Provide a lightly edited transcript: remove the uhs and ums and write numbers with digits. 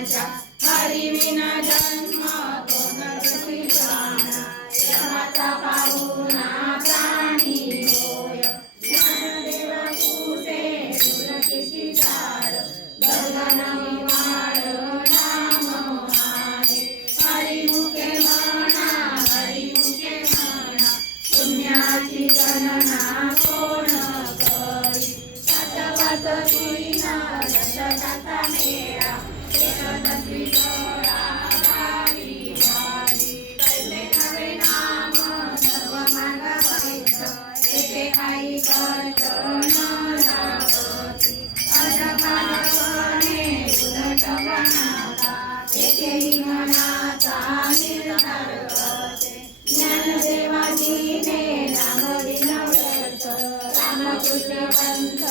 हरिविना जन्म कोण कशी जाणा यमाचा पाहुणा प्राणी होय ज्ञानदेव कुसे तुलकीची झाड गगन विमाड नाम आहे हरिमुखे म्हणा पुण्याची गणना कोण करी शतकाच तीन दशकाचा मेळा काही कष्ट न लागती अधकालपणे उलटपणाचा तेथेही मनाचा निर्धार करते ज्ञानदेवाजीने नाम दिलं व्रत रामकृष्ण पंथ